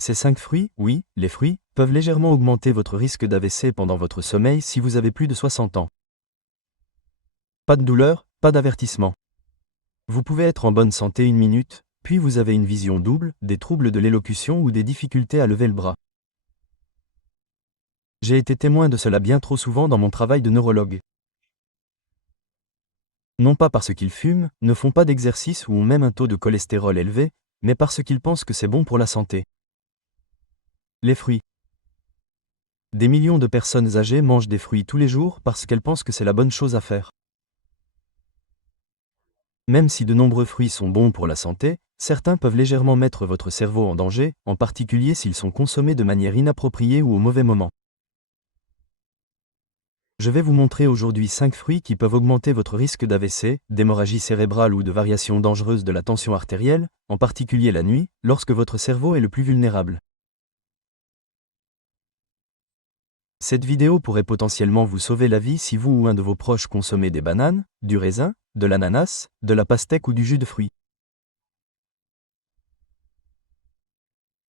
Ces 5 fruits, oui, les fruits, peuvent légèrement augmenter votre risque d'AVC pendant votre sommeil si vous avez plus de 60 ans. Pas de douleur, pas d'avertissement. Vous pouvez être en bonne santé 1 minute, puis vous avez une vision double, des troubles de l'élocution ou des difficultés à lever le bras. J'ai été témoin de cela bien trop souvent dans mon travail de neurologue. Non pas parce qu'ils fument, ne font pas d'exercice ou ont même un taux de cholestérol élevé, mais parce qu'ils pensent que c'est bon pour la santé. Les fruits. Des millions de personnes âgées mangent des fruits tous les jours parce qu'elles pensent que c'est la bonne chose à faire. Même si de nombreux fruits sont bons pour la santé, certains peuvent légèrement mettre votre cerveau en danger, en particulier s'ils sont consommés de manière inappropriée ou au mauvais moment. Je vais vous montrer aujourd'hui 5 fruits qui peuvent augmenter votre risque d'AVC, d'hémorragie cérébrale ou de variations dangereuses de la tension artérielle, en particulier la nuit, lorsque votre cerveau est le plus vulnérable. Cette vidéo pourrait potentiellement vous sauver la vie si vous ou un de vos proches consommez des bananes, du raisin, de l'ananas, de la pastèque ou du jus de fruits.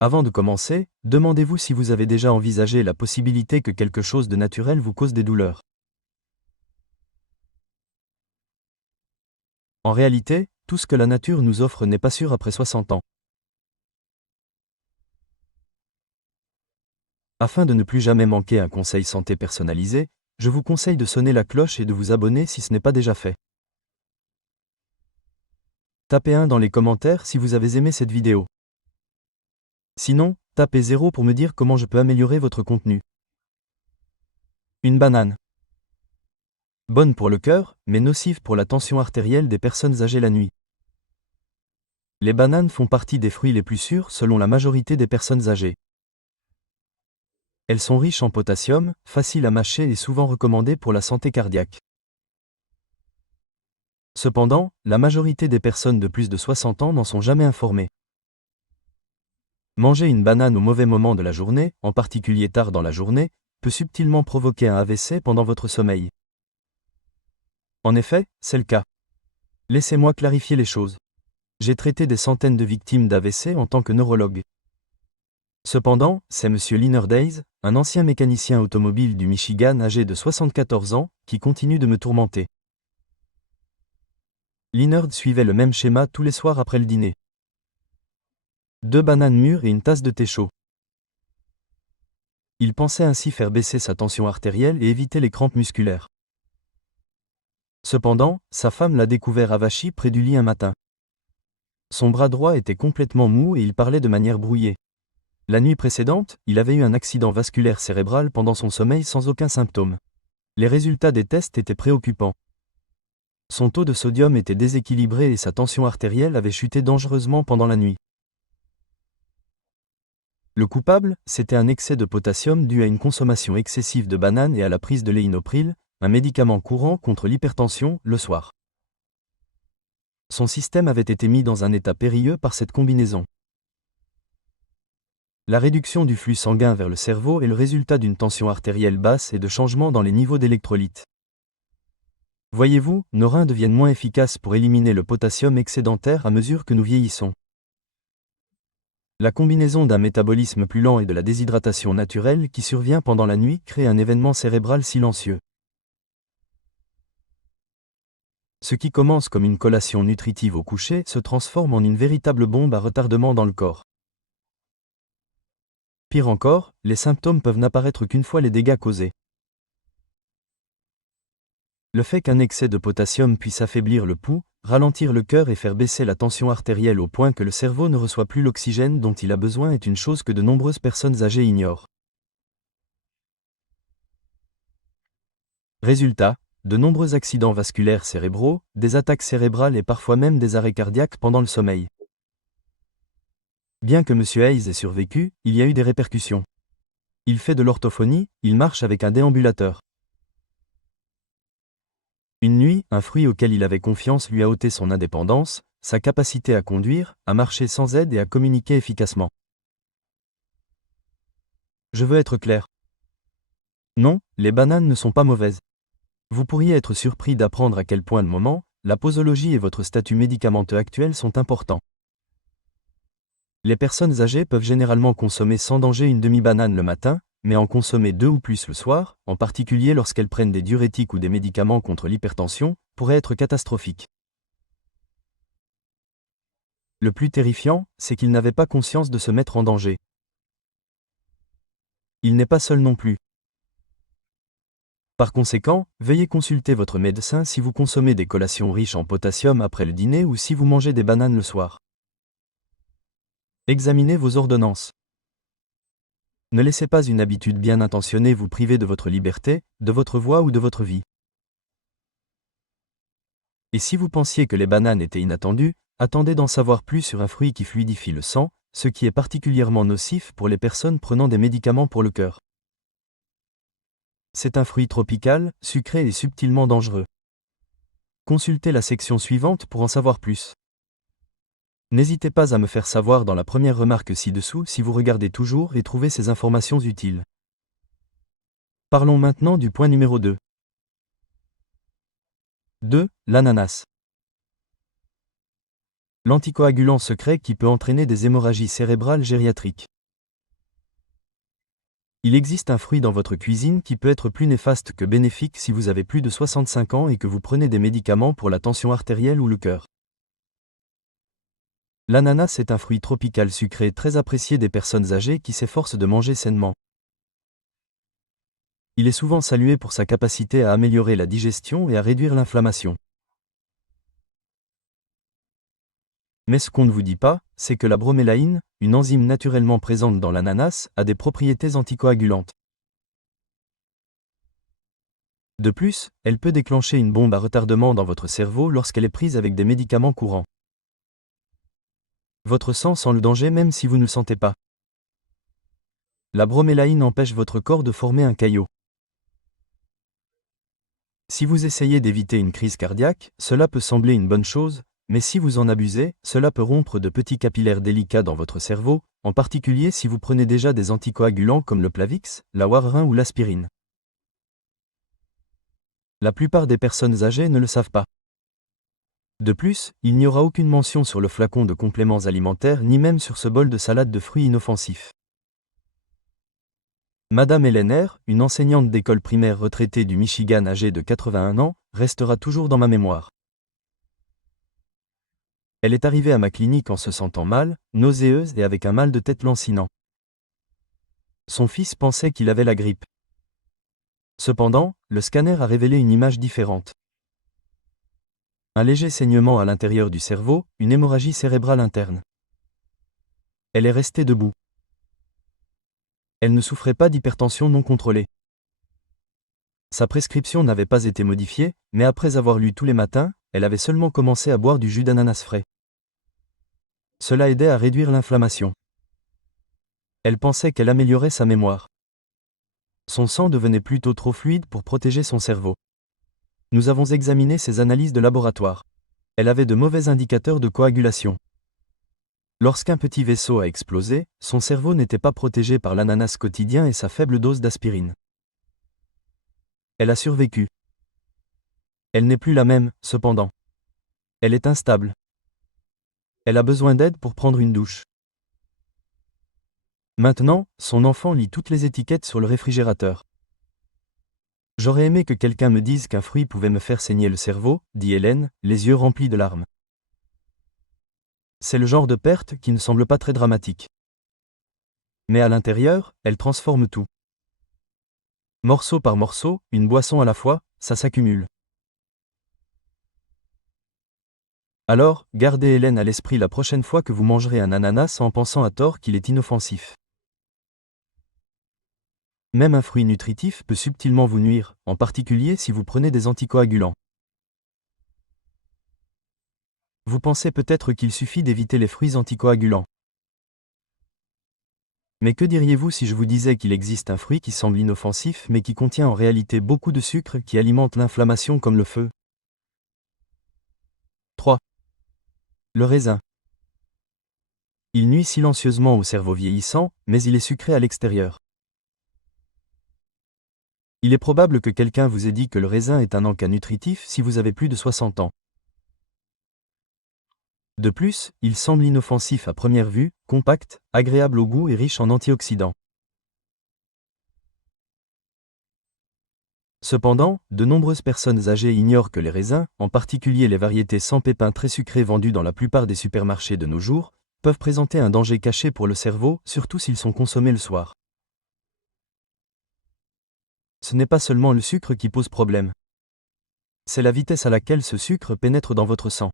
Avant de commencer, demandez-vous si vous avez déjà envisagé la possibilité que quelque chose de naturel vous cause des douleurs. En réalité, tout ce que la nature nous offre n'est pas sûr après 60 ans. Afin de ne plus jamais manquer un conseil santé personnalisé, je vous conseille de sonner la cloche et de vous abonner si ce n'est pas déjà fait. Tapez 1 dans les commentaires si vous avez aimé cette vidéo. Sinon, tapez 0 pour me dire comment je peux améliorer votre contenu. Une banane. Bonne pour le cœur, mais nocive pour la tension artérielle des personnes âgées la nuit. Les bananes font partie des fruits les plus sûrs selon la majorité des personnes âgées. Elles sont riches en potassium, faciles à mâcher et souvent recommandées pour la santé cardiaque. Cependant, la majorité des personnes de plus de 60 ans n'en sont jamais informées. Manger une banane au mauvais moment de la journée, en particulier tard dans la journée, peut subtilement provoquer un AVC pendant votre sommeil. En effet, c'est le cas. Laissez-moi clarifier les choses. J'ai traité des centaines de victimes d'AVC en tant que neurologue. Cependant, c'est M. Leonard Days, un ancien mécanicien automobile du Michigan âgé de 74 ans, qui continue de me tourmenter. Leonard suivait le même schéma tous les soirs après le dîner. 2 bananes mûres et une tasse de thé chaud. Il pensait ainsi faire baisser sa tension artérielle et éviter les crampes musculaires. Cependant, sa femme l'a découvert avachi près du lit un matin. Son bras droit était complètement mou et il parlait de manière brouillée. La nuit précédente, il avait eu un accident vasculaire cérébral pendant son sommeil sans aucun symptôme. Les résultats des tests étaient préoccupants. Son taux de sodium était déséquilibré et sa tension artérielle avait chuté dangereusement pendant la nuit. Le coupable, c'était un excès de potassium dû à une consommation excessive de bananes et à la prise de léinopril, un médicament courant contre l'hypertension, le soir. Son système avait été mis dans un état périlleux par cette combinaison. La réduction du flux sanguin vers le cerveau est le résultat d'une tension artérielle basse et de changements dans les niveaux d'électrolytes. Voyez-vous, nos reins deviennent moins efficaces pour éliminer le potassium excédentaire à mesure que nous vieillissons. La combinaison d'un métabolisme plus lent et de la déshydratation naturelle qui survient pendant la nuit crée un événement cérébral silencieux. Ce qui commence comme une collation nutritive au coucher se transforme en une véritable bombe à retardement dans le corps. Pire encore, les symptômes peuvent n'apparaître qu'une fois les dégâts causés. Le fait qu'un excès de potassium puisse affaiblir le pouls, ralentir le cœur et faire baisser la tension artérielle au point que le cerveau ne reçoit plus l'oxygène dont il a besoin est une chose que de nombreuses personnes âgées ignorent. Résultat, de nombreux accidents vasculaires cérébraux, des attaques cérébrales et parfois même des arrêts cardiaques pendant le sommeil. Bien que M. Hayes ait survécu, il y a eu des répercussions. Il fait de l'orthophonie, il marche avec un déambulateur. Une nuit, un fruit auquel il avait confiance lui a ôté son indépendance, sa capacité à conduire, à marcher sans aide et à communiquer efficacement. Je veux être clair. Non, les bananes ne sont pas mauvaises. Vous pourriez être surpris d'apprendre à quel point le moment, la posologie et votre statut médicamenteux actuel sont importants. Les personnes âgées peuvent généralement consommer sans danger une demi-banane le matin, mais en consommer 2 ou plus le soir, en particulier lorsqu'elles prennent des diurétiques ou des médicaments contre l'hypertension, pourrait être catastrophique. Le plus terrifiant, c'est qu'il n'avait pas conscience de se mettre en danger. Il n'est pas seul non plus. Par conséquent, veuillez consulter votre médecin si vous consommez des collations riches en potassium après le dîner ou si vous mangez des bananes le soir. Examinez vos ordonnances. Ne laissez pas une habitude bien intentionnée vous priver de votre liberté, de votre voix ou de votre vie. Et si vous pensiez que les bananes étaient inattendues, attendez d'en savoir plus sur un fruit qui fluidifie le sang, ce qui est particulièrement nocif pour les personnes prenant des médicaments pour le cœur. C'est un fruit tropical, sucré et subtilement dangereux. Consultez la section suivante pour en savoir plus. N'hésitez pas à me faire savoir dans la première remarque ci-dessous si vous regardez toujours et trouvez ces informations utiles. Parlons maintenant du point numéro 2. 2. L'ananas. L'anticoagulant secret qui peut entraîner des hémorragies cérébrales gériatriques. Il existe un fruit dans votre cuisine qui peut être plus néfaste que bénéfique si vous avez plus de 65 ans et que vous prenez des médicaments pour la tension artérielle ou le cœur. L'ananas est un fruit tropical sucré très apprécié des personnes âgées qui s'efforcent de manger sainement. Il est souvent salué pour sa capacité à améliorer la digestion et à réduire l'inflammation. Mais ce qu'on ne vous dit pas, c'est que la bromélaïne, une enzyme naturellement présente dans l'ananas, a des propriétés anticoagulantes. De plus, elle peut déclencher une bombe à retardement dans votre cerveau lorsqu'elle est prise avec des médicaments courants. Votre sang sent le danger même si vous ne le sentez pas. La bromélaïne empêche votre corps de former un caillot. Si vous essayez d'éviter une crise cardiaque, cela peut sembler une bonne chose, mais si vous en abusez, cela peut rompre de petits capillaires délicats dans votre cerveau, en particulier si vous prenez déjà des anticoagulants comme le Plavix, la Warerin ou l'aspirine. La plupart des personnes âgées ne le savent pas. De plus, il n'y aura aucune mention sur le flacon de compléments alimentaires ni même sur ce bol de salade de fruits inoffensifs. Madame Hélène R., une enseignante d'école primaire retraitée du Michigan âgée de 81 ans, restera toujours dans ma mémoire. Elle est arrivée à ma clinique en se sentant mal, nauséeuse et avec un mal de tête lancinant. Son fils pensait qu'il avait la grippe. Cependant, le scanner a révélé une image différente. Un léger saignement à l'intérieur du cerveau, une hémorragie cérébrale interne. Elle est restée debout. Elle ne souffrait pas d'hypertension non contrôlée. Sa prescription n'avait pas été modifiée, mais après avoir lu tous les matins, elle avait seulement commencé à boire du jus d'ananas frais. Cela aidait à réduire l'inflammation. Elle pensait qu'elle améliorait sa mémoire. Son sang devenait plutôt trop fluide pour protéger son cerveau. Nous avons examiné ses analyses de laboratoire. Elle avait de mauvais indicateurs de coagulation. Lorsqu'un petit vaisseau a explosé, son cerveau n'était pas protégé par l'ananas quotidien et sa faible dose d'aspirine. Elle a survécu. Elle n'est plus la même, cependant. Elle est instable. Elle a besoin d'aide pour prendre une douche. Maintenant, son enfant lit toutes les étiquettes sur le réfrigérateur. J'aurais aimé que quelqu'un me dise qu'un fruit pouvait me faire saigner le cerveau, dit Hélène, les yeux remplis de larmes. C'est le genre de perte qui ne semble pas très dramatique. Mais à l'intérieur, elle transforme tout. Morceau par morceau, une boisson à la fois, ça s'accumule. Alors, gardez Hélène à l'esprit la prochaine fois que vous mangerez un ananas en pensant à tort qu'il est inoffensif. Même un fruit nutritif peut subtilement vous nuire, en particulier si vous prenez des anticoagulants. Vous pensez peut-être qu'il suffit d'éviter les fruits anticoagulants. Mais que diriez-vous si je vous disais qu'il existe un fruit qui semble inoffensif mais qui contient en réalité beaucoup de sucre qui alimente l'inflammation comme le feu? 3. Le raisin. Il nuit silencieusement au cerveau vieillissant, mais il est sucré à l'extérieur. Il est probable que quelqu'un vous ait dit que le raisin est un encas nutritif si vous avez plus de 60 ans. De plus, il semble inoffensif à première vue, compact, agréable au goût et riche en antioxydants. Cependant, de nombreuses personnes âgées ignorent que les raisins, en particulier les variétés sans pépins très sucrées vendues dans la plupart des supermarchés de nos jours, peuvent présenter un danger caché pour le cerveau, surtout s'ils sont consommés le soir. Ce n'est pas seulement le sucre qui pose problème. C'est la vitesse à laquelle ce sucre pénètre dans votre sang.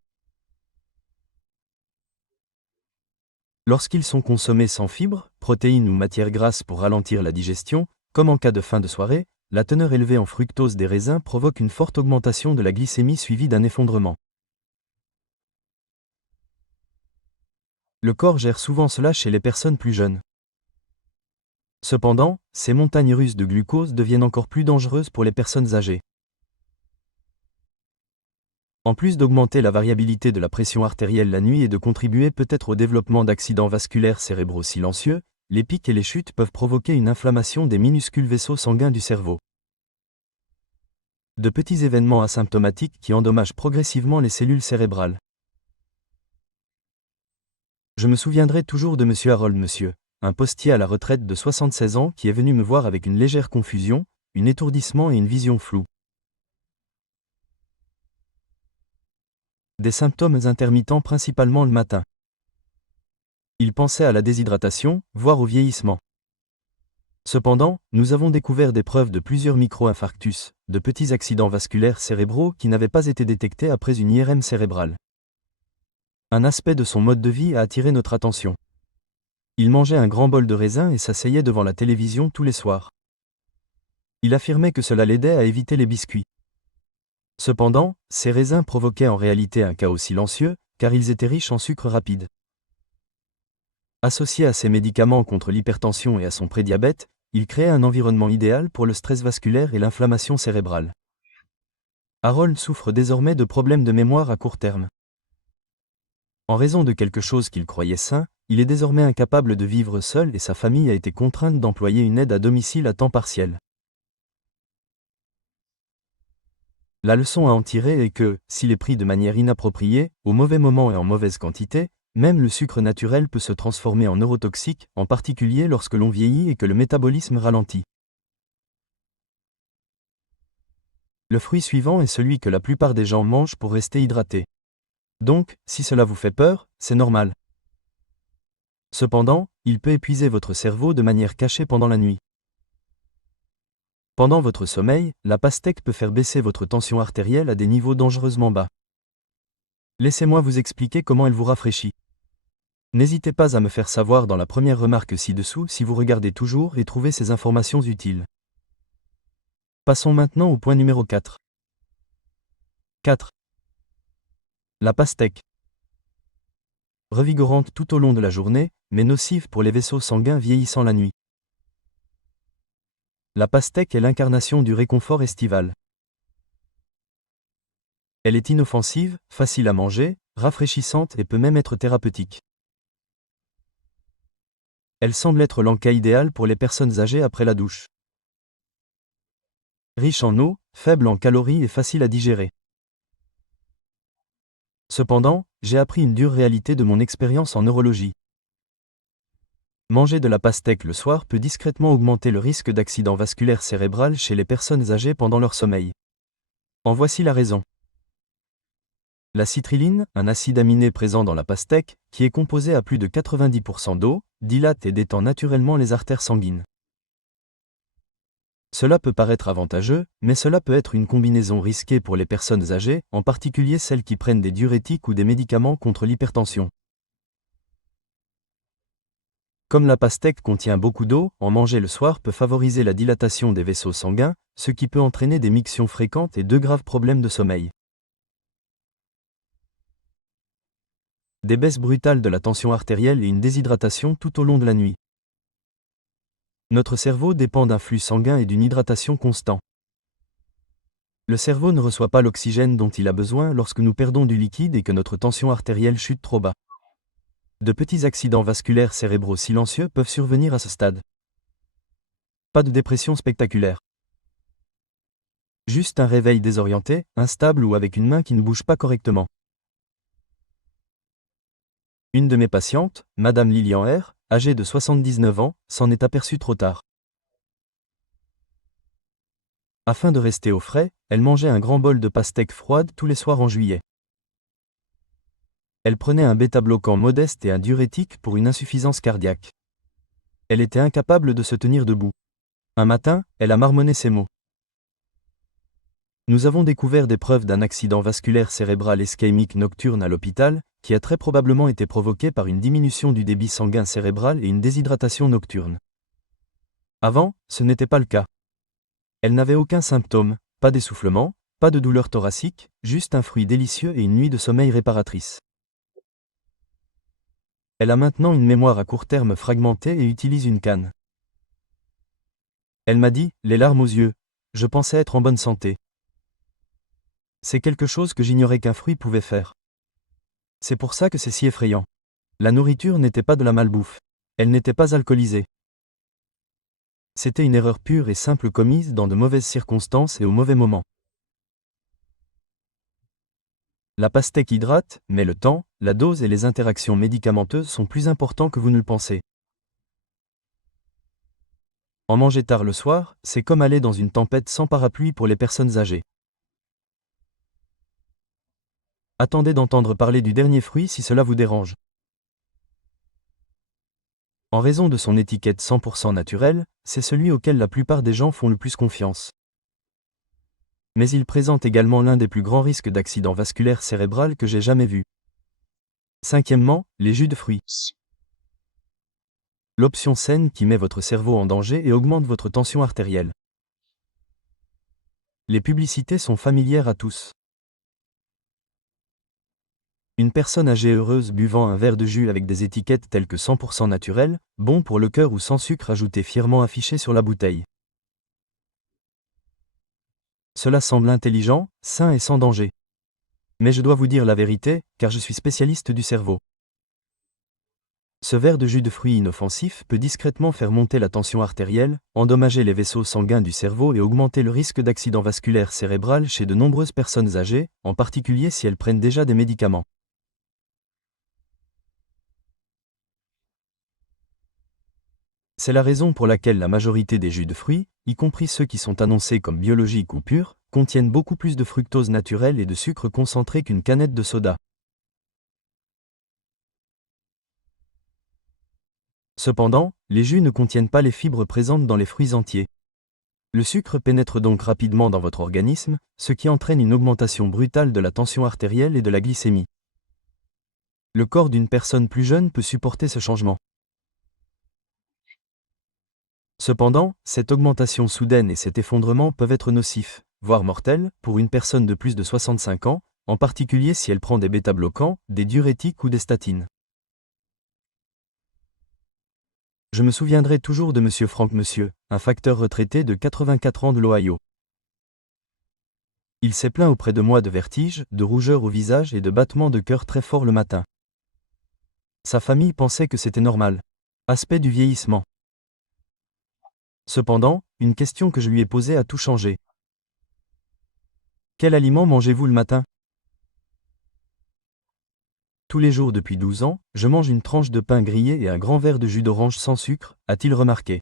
Lorsqu'ils sont consommés sans fibres, protéines ou matières grasses pour ralentir la digestion, comme en cas de fin de soirée, la teneur élevée en fructose des raisins provoque une forte augmentation de la glycémie suivie d'un effondrement. Le corps gère souvent cela chez les personnes plus jeunes. Cependant, ces montagnes russes de glucose deviennent encore plus dangereuses pour les personnes âgées. En plus d'augmenter la variabilité de la pression artérielle la nuit et de contribuer peut-être au développement d'accidents vasculaires cérébraux silencieux, les pics et les chutes peuvent provoquer une inflammation des minuscules vaisseaux sanguins du cerveau. De petits événements asymptomatiques qui endommagent progressivement les cellules cérébrales. Je me souviendrai toujours de Monsieur Harold, un postier à la retraite de 76 ans qui est venu me voir avec une légère confusion, un étourdissement et une vision floue. Des symptômes intermittents principalement le matin. Il pensait à la déshydratation, voire au vieillissement. Cependant, nous avons découvert des preuves de plusieurs micro-infarctus, de petits accidents vasculaires cérébraux qui n'avaient pas été détectés après une IRM cérébrale. Un aspect de son mode de vie a attiré notre attention. Il mangeait un grand bol de raisin et s'asseyait devant la télévision tous les soirs. Il affirmait que cela l'aidait à éviter les biscuits. Cependant, ces raisins provoquaient en réalité un chaos silencieux, car ils étaient riches en sucre rapide. Associé à ses médicaments contre l'hypertension et à son prédiabète, il créait un environnement idéal pour le stress vasculaire et l'inflammation cérébrale. Harold souffre désormais de problèmes de mémoire à court terme. En raison de quelque chose qu'il croyait sain, il est désormais incapable de vivre seul et sa famille a été contrainte d'employer une aide à domicile à temps partiel. La leçon à en tirer est que, s'il est pris de manière inappropriée, au mauvais moment et en mauvaise quantité, même le sucre naturel peut se transformer en neurotoxique, en particulier lorsque l'on vieillit et que le métabolisme ralentit. Le fruit suivant est celui que la plupart des gens mangent pour rester hydratés. Donc, si cela vous fait peur, c'est normal. Cependant, il peut épuiser votre cerveau de manière cachée pendant la nuit. Pendant votre sommeil, la pastèque peut faire baisser votre tension artérielle à des niveaux dangereusement bas. Laissez-moi vous expliquer comment elle vous rafraîchit. N'hésitez pas à me faire savoir dans la première remarque ci-dessous si vous regardez toujours et trouvez ces informations utiles. Passons maintenant au point numéro 4. 4. La pastèque. Revigorante tout au long de la journée, mais nocive pour les vaisseaux sanguins vieillissant la nuit. La pastèque est l'incarnation du réconfort estival. Elle est inoffensive, facile à manger, rafraîchissante et peut même être thérapeutique. Elle semble être l'encas idéal pour les personnes âgées après la douche. Riche en eau, faible en calories et facile à digérer. Cependant, j'ai appris une dure réalité de mon expérience en neurologie. Manger de la pastèque le soir peut discrètement augmenter le risque d'accident vasculaire cérébral chez les personnes âgées pendant leur sommeil. En voici la raison. La citrulline, un acide aminé présent dans la pastèque, qui est composé à plus de 90% d'eau, dilate et détend naturellement les artères sanguines. Cela peut paraître avantageux, mais cela peut être une combinaison risquée pour les personnes âgées, en particulier celles qui prennent des diurétiques ou des médicaments contre l'hypertension. Comme la pastèque contient beaucoup d'eau, en manger le soir peut favoriser la dilatation des vaisseaux sanguins, ce qui peut entraîner des mictions fréquentes et de graves problèmes de sommeil. Des baisses brutales de la tension artérielle et une déshydratation tout au long de la nuit. Notre cerveau dépend d'un flux sanguin et d'une hydratation constante. Le cerveau ne reçoit pas l'oxygène dont il a besoin lorsque nous perdons du liquide et que notre tension artérielle chute trop bas. De petits accidents vasculaires cérébraux silencieux peuvent survenir à ce stade. Pas de dépression spectaculaire. Juste un réveil désorienté, instable ou avec une main qui ne bouge pas correctement. Une de mes patientes, Madame Lilian R., âgée de 79 ans, s'en est aperçue trop tard. Afin de rester au frais, elle mangeait un grand bol de pastèque froide tous les soirs en juillet. Elle prenait un bêta-bloquant modeste et un diurétique pour une insuffisance cardiaque. Elle était incapable de se tenir debout. Un matin, elle a marmonné ces mots. Nous avons découvert des preuves d'un accident vasculaire cérébral ischémique nocturne à l'hôpital, qui a très probablement été provoqué par une diminution du débit sanguin cérébral et une déshydratation nocturne. Avant, ce n'était pas le cas. Elle n'avait aucun symptôme, pas d'essoufflement, pas de douleur thoracique, juste un fruit délicieux et une nuit de sommeil réparatrice. Elle a maintenant une mémoire à court terme fragmentée et utilise une canne. Elle m'a dit, les larmes aux yeux, je pensais être en bonne santé. C'est quelque chose que j'ignorais qu'un fruit pouvait faire. C'est pour ça que c'est si effrayant. La nourriture n'était pas de la malbouffe. Elle n'était pas alcoolisée. C'était une erreur pure et simple commise dans de mauvaises circonstances et au mauvais moment. La pastèque hydrate, mais le temps, la dose et les interactions médicamenteuses sont plus importants que vous ne le pensez. En manger tard le soir, c'est comme aller dans une tempête sans parapluie pour les personnes âgées. Attendez d'entendre parler du dernier fruit si cela vous dérange. En raison de son étiquette 100% naturelle, c'est celui auquel la plupart des gens font le plus confiance. Mais il présente également l'un des plus grands risques d'accident vasculaire cérébral que j'ai jamais vu. Cinquièmement, les jus de fruits. L'option saine qui met votre cerveau en danger et augmente votre tension artérielle. Les publicités sont familières à tous. Une personne âgée heureuse buvant un verre de jus avec des étiquettes telles que 100% naturel, bon pour le cœur ou sans sucre ajouté fièrement affiché sur la bouteille. Cela semble intelligent, sain et sans danger. Mais je dois vous dire la vérité, car je suis spécialiste du cerveau. Ce verre de jus de fruits inoffensif peut discrètement faire monter la tension artérielle, endommager les vaisseaux sanguins du cerveau et augmenter le risque d'accident vasculaire cérébral chez de nombreuses personnes âgées, en particulier si elles prennent déjà des médicaments. C'est la raison pour laquelle la majorité des jus de fruits, y compris ceux qui sont annoncés comme biologiques ou purs, contiennent beaucoup plus de fructose naturelle et de sucre concentré qu'une canette de soda. Cependant, les jus ne contiennent pas les fibres présentes dans les fruits entiers. Le sucre pénètre donc rapidement dans votre organisme, ce qui entraîne une augmentation brutale de la tension artérielle et de la glycémie. Le corps d'une personne plus jeune peut supporter ce changement. Cependant, cette augmentation soudaine et cet effondrement peuvent être nocifs, voire mortels, pour une personne de plus de 65 ans, en particulier si elle prend des bêta-bloquants, des diurétiques ou des statines. Je me souviendrai toujours de Monsieur Frank Monsieur, un facteur retraité de 84 ans de l'Ohio. Il s'est plaint auprès de moi de vertiges, de rougeur au visage et de battements de cœur très forts le matin. Sa famille pensait que c'était normal. Aspect du vieillissement. Cependant, une question que je lui ai posée a tout changé. Quel aliment mangez-vous le matin? Tous les jours depuis 12 ans, je mange une tranche de pain grillé et un grand verre de jus d'orange sans sucre, a-t-il remarqué.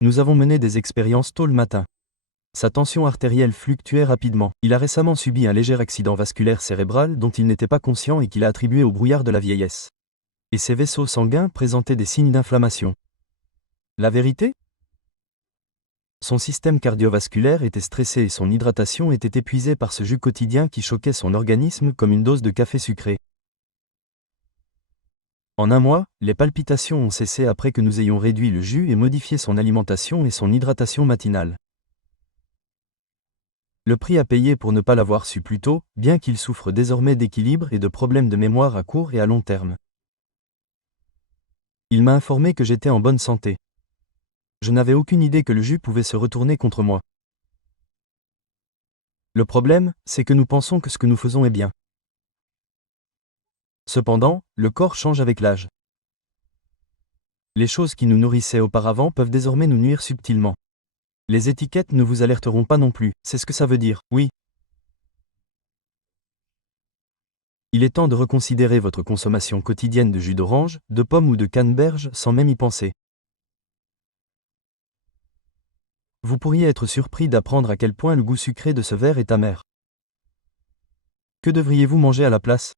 Nous avons mené des expériences tôt le matin. Sa tension artérielle fluctuait rapidement. Il a récemment subi un léger accident vasculaire cérébral dont il n'était pas conscient et qu'il a attribué au brouillard de la vieillesse. Et ses vaisseaux sanguins présentaient des signes d'inflammation. La vérité? Son système cardiovasculaire était stressé et son hydratation était épuisée par ce jus quotidien qui choquait son organisme comme une dose de café sucré. En un mois, les palpitations ont cessé après que nous ayons réduit le jus et modifié son alimentation et son hydratation matinale. Le prix à payer pour ne pas l'avoir su plus tôt, bien qu'il souffre désormais d'équilibre et de problèmes de mémoire à court et à long terme. Il m'a informé que j'étais en bonne santé. Je n'avais aucune idée que le jus pouvait se retourner contre moi. Le problème, c'est que nous pensons que ce que nous faisons est bien. Cependant, le corps change avec l'âge. Les choses qui nous nourrissaient auparavant peuvent désormais nous nuire subtilement. Les étiquettes ne vous alerteront pas non plus, c'est ce que ça veut dire, oui. Il est temps de reconsidérer votre consommation quotidienne de jus d'orange, de pommes ou de canneberge sans même y penser. Vous pourriez être surpris d'apprendre à quel point le goût sucré de ce verre est amer. Que devriez-vous manger à la place?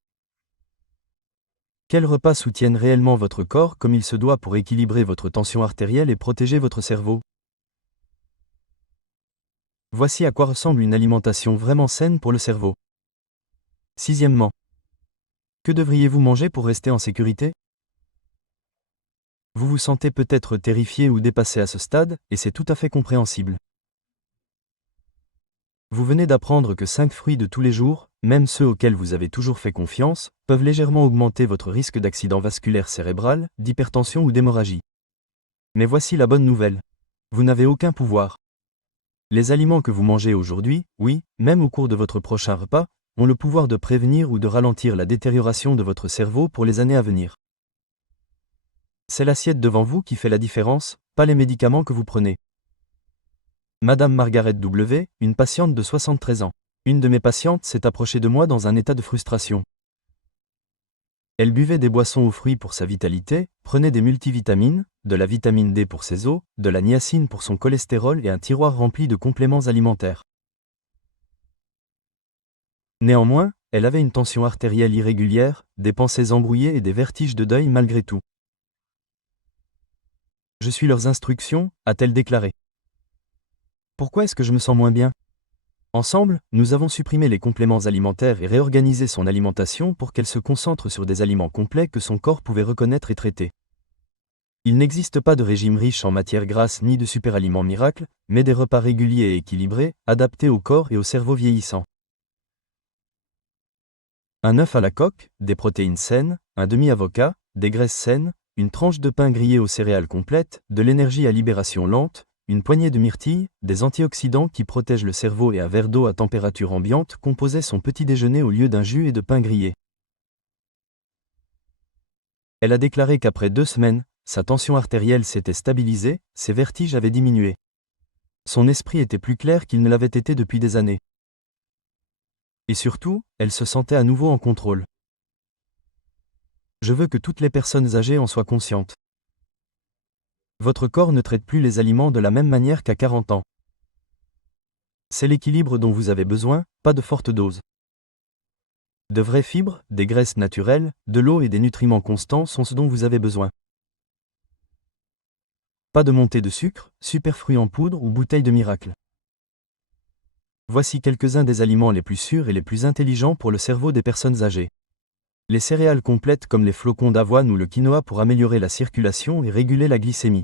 Quels repas soutiennent réellement votre corps comme il se doit pour équilibrer votre tension artérielle et protéger votre cerveau? Voici à quoi ressemble une alimentation vraiment saine pour le cerveau. Sixièmement, que devriez-vous manger pour rester en sécurité? Vous vous sentez peut-être terrifié ou dépassé à ce stade, et c'est tout à fait compréhensible. Vous venez d'apprendre que 5 fruits de tous les jours, même ceux auxquels vous avez toujours fait confiance, peuvent légèrement augmenter votre risque d'accident vasculaire cérébral, d'hypertension ou d'hémorragie. Mais voici la bonne nouvelle. Vous n'avez aucun pouvoir. Les aliments que vous mangez aujourd'hui, oui, même au cours de votre prochain repas, ont le pouvoir de prévenir ou de ralentir la détérioration de votre cerveau pour les années à venir. C'est l'assiette devant vous qui fait la différence, pas les médicaments que vous prenez. Madame Margaret W., une patiente de 73 ans. Une de mes patientes s'est approchée de moi dans un état de frustration. Elle buvait des boissons aux fruits pour sa vitalité, prenait des multivitamines, de la vitamine D pour ses os, de la niacine pour son cholestérol et un tiroir rempli de compléments alimentaires. Néanmoins, elle avait une tension artérielle irrégulière, des pensées embrouillées et des vertiges de deuil malgré tout. Je suis leurs instructions, a-t-elle déclaré. Pourquoi est-ce que je me sens moins bien? Ensemble, nous avons supprimé les compléments alimentaires et réorganisé son alimentation pour qu'elle se concentre sur des aliments complets que son corps pouvait reconnaître et traiter. Il n'existe pas de régime riche en matières grasses ni de superaliments miracles, mais des repas réguliers et équilibrés, adaptés au corps et au cerveau vieillissant. Un œuf à la coque, des protéines saines, un demi-avocat, des graisses saines, une tranche de pain grillé aux céréales complètes, de l'énergie à libération lente, une poignée de myrtilles, des antioxydants qui protègent le cerveau et un verre d'eau à température ambiante composaient son petit déjeuner au lieu d'un jus et de pain grillé. Elle a déclaré qu'après 2 semaines, sa tension artérielle s'était stabilisée, ses vertiges avaient diminué. Son esprit était plus clair qu'il ne l'avait été depuis des années. Et surtout, elle se sentait à nouveau en contrôle. Je veux que toutes les personnes âgées en soient conscientes. Votre corps ne traite plus les aliments de la même manière qu'à 40 ans. C'est l'équilibre dont vous avez besoin, pas de fortes doses. De vraies fibres, des graisses naturelles, de l'eau et des nutriments constants sont ce dont vous avez besoin. Pas de montée de sucre, superfruits en poudre ou bouteilles de miracle. Voici quelques-uns des aliments les plus sûrs et les plus intelligents pour le cerveau des personnes âgées. Les céréales complètes comme les flocons d'avoine ou le quinoa pour améliorer la circulation et réguler la glycémie.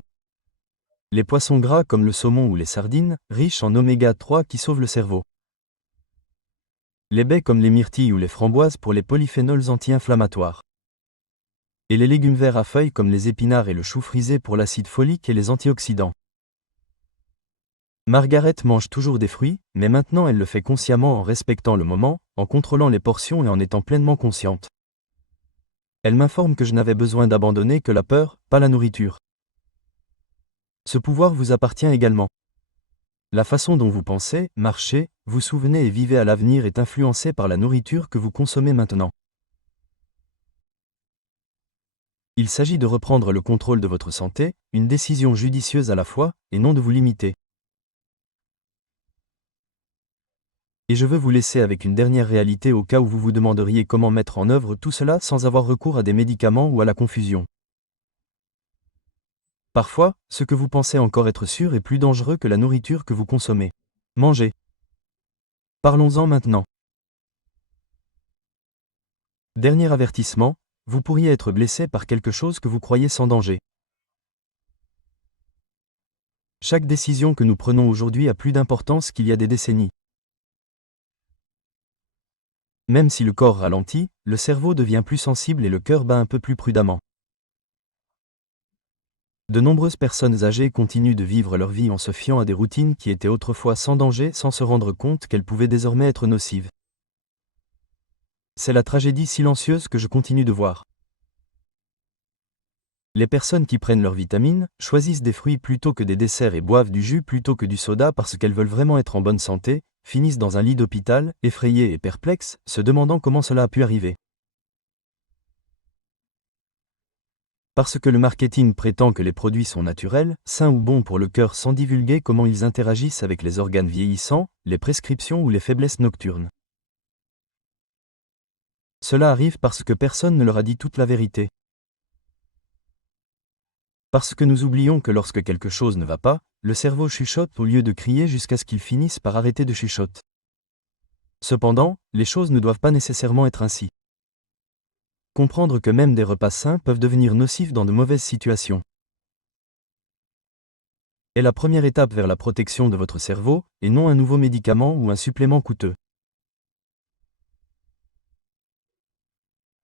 Les poissons gras comme le saumon ou les sardines, riches en oméga 3 qui sauvent le cerveau. Les baies comme les myrtilles ou les framboises pour les polyphénols anti-inflammatoires. Et les légumes verts à feuilles comme les épinards et le chou frisé pour l'acide folique et les antioxydants. Margaret mange toujours des fruits, mais maintenant elle le fait consciemment en respectant le moment, en contrôlant les portions et en étant pleinement consciente. Elle m'informe que je n'avais besoin d'abandonner que la peur, pas la nourriture. Ce pouvoir vous appartient également. La façon dont vous pensez, marchez, vous souvenez et vivez à l'avenir est influencée par la nourriture que vous consommez maintenant. Il s'agit de reprendre le contrôle de votre santé, une décision judicieuse à la fois, et non de vous limiter. Et je veux vous laisser avec une dernière réalité au cas où vous vous demanderiez comment mettre en œuvre tout cela sans avoir recours à des médicaments ou à la confusion. Parfois, ce que vous pensez encore être sûr est plus dangereux que la nourriture que vous consommez. Mangez. Parlons-en maintenant. Dernier avertissement, vous pourriez être blessé par quelque chose que vous croyez sans danger. Chaque décision que nous prenons aujourd'hui a plus d'importance qu'il y a des décennies. Même si le corps ralentit, le cerveau devient plus sensible et le cœur bat un peu plus prudemment. De nombreuses personnes âgées continuent de vivre leur vie en se fiant à des routines qui étaient autrefois sans danger sans se rendre compte qu'elles pouvaient désormais être nocives. C'est la tragédie silencieuse que je continue de voir. Les personnes qui prennent leurs vitamines, choisissent des fruits plutôt que des desserts et boivent du jus plutôt que du soda parce qu'elles veulent vraiment être en bonne santé, finissent dans un lit d'hôpital, effrayées et perplexes, se demandant comment cela a pu arriver. Parce que le marketing prétend que les produits sont naturels, sains ou bons pour le cœur sans divulguer comment ils interagissent avec les organes vieillissants, les prescriptions ou les faiblesses nocturnes. Cela arrive parce que personne ne leur a dit toute la vérité. Parce que nous oublions que lorsque quelque chose ne va pas, le cerveau chuchote au lieu de crier jusqu'à ce qu'il finisse par arrêter de chuchoter. Cependant, les choses ne doivent pas nécessairement être ainsi. Comprendre que même des repas sains peuvent devenir nocifs dans de mauvaises situations est la première étape vers la protection de votre cerveau, et non un nouveau médicament ou un supplément coûteux.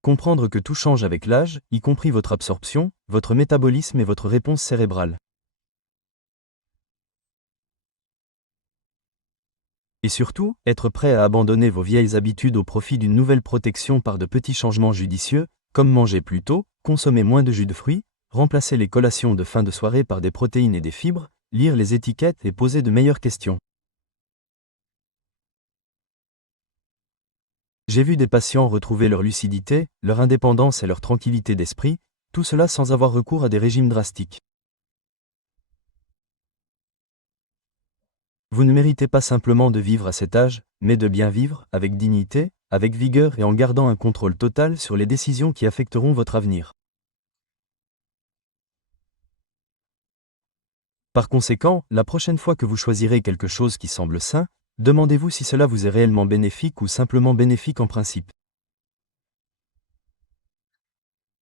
Comprendre que tout change avec l'âge, y compris votre absorption, votre métabolisme et votre réponse cérébrale. Et surtout, être prêt à abandonner vos vieilles habitudes au profit d'une nouvelle protection par de petits changements judicieux, comme manger plus tôt, consommer moins de jus de fruits, remplacer les collations de fin de soirée par des protéines et des fibres, lire les étiquettes et poser de meilleures questions. J'ai vu des patients retrouver leur lucidité, leur indépendance et leur tranquillité d'esprit, tout cela sans avoir recours à des régimes drastiques. Vous ne méritez pas simplement de vivre à cet âge, mais de bien vivre, avec dignité, avec vigueur et en gardant un contrôle total sur les décisions qui affecteront votre avenir. Par conséquent, la prochaine fois que vous choisirez quelque chose qui semble sain, demandez-vous si cela vous est réellement bénéfique ou simplement bénéfique en principe.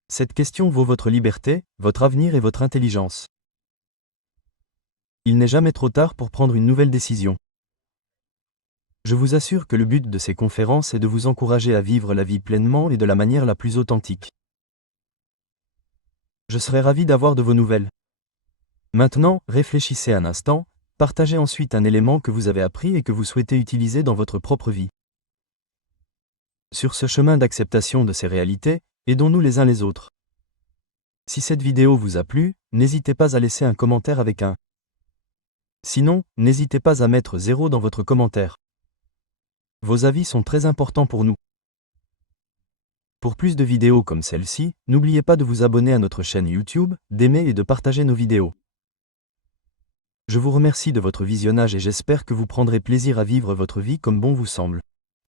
Cette question vaut votre liberté, votre avenir et votre intelligence. Il n'est jamais trop tard pour prendre une nouvelle décision. Je vous assure que le but de ces conférences est de vous encourager à vivre la vie pleinement et de la manière la plus authentique. Je serai ravi d'avoir de vos nouvelles. Maintenant, réfléchissez un instant, partagez ensuite un élément que vous avez appris et que vous souhaitez utiliser dans votre propre vie. Sur ce chemin d'acceptation de ces réalités, aidons-nous les uns les autres. Si cette vidéo vous a plu, n'hésitez pas à laisser un commentaire avec un. Sinon, n'hésitez pas à mettre 0 dans votre commentaire. Vos avis sont très importants pour nous. Pour plus de vidéos comme celle-ci, n'oubliez pas de vous abonner à notre chaîne YouTube, d'aimer et de partager nos vidéos. Je vous remercie de votre visionnage et j'espère que vous prendrez plaisir à vivre votre vie comme bon vous semble.